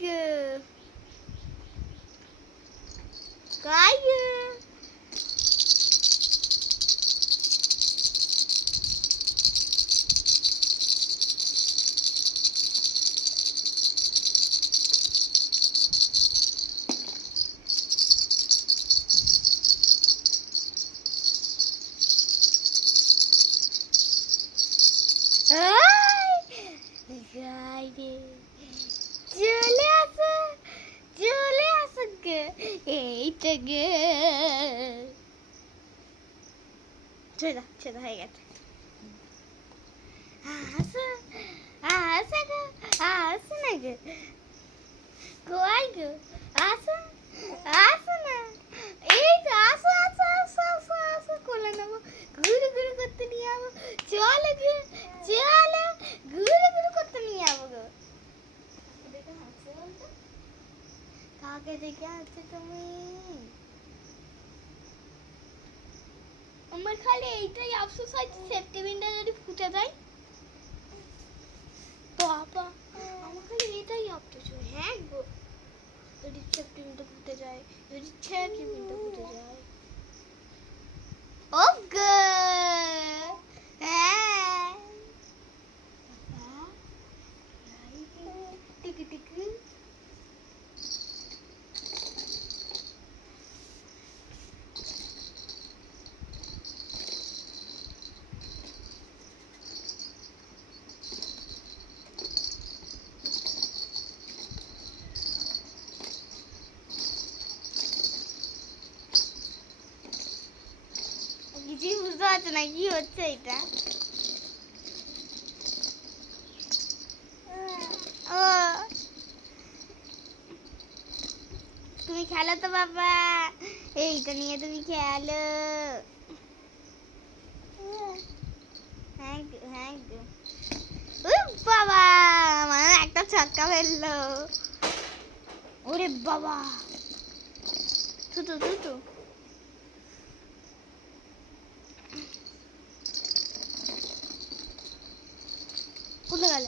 gı. Gaygı. Ay! Haydi. Julius! Julius gı. এইটা gı. চলে হয়ে গেছে। আসো আসো গো আসো না গো কই গো আসো আসো না এই তো আসো আসো আসো আসো আসো কোলে নেবো ঘুরে ঘুরে করতে নিয়ে যাবো চলো গো চলো ঘুরে ঘুরে করতে নিয়ে যাবো গো দেখে হাসছে বলতো কাকে দেখে হাসছে তুমি আমার খালি এইটাই আফসোস হয় সেপ্টেম্বরটা যদি ফুটে যায় বাবা আমার খালি এটাই আফসোস হয় হ্যাঁ গো যদি সেপ্টেম্বরটা ফুটে যায় যদি সেপ্টেম্বরটা ফুটে যায় ও গো হ্যাঁ টিকি টিকি কিছুই বুঝতে পারছো না কি হচ্ছে এটা ও তুমি খেলো তো বাবা এইটা নিয়ে তুমি খেলো হ্যাঁ হ্যাঁ বাবা আমার একটা ছক্কা ফেললো ওরে বাবা থুতু থুতু কোথায় গেল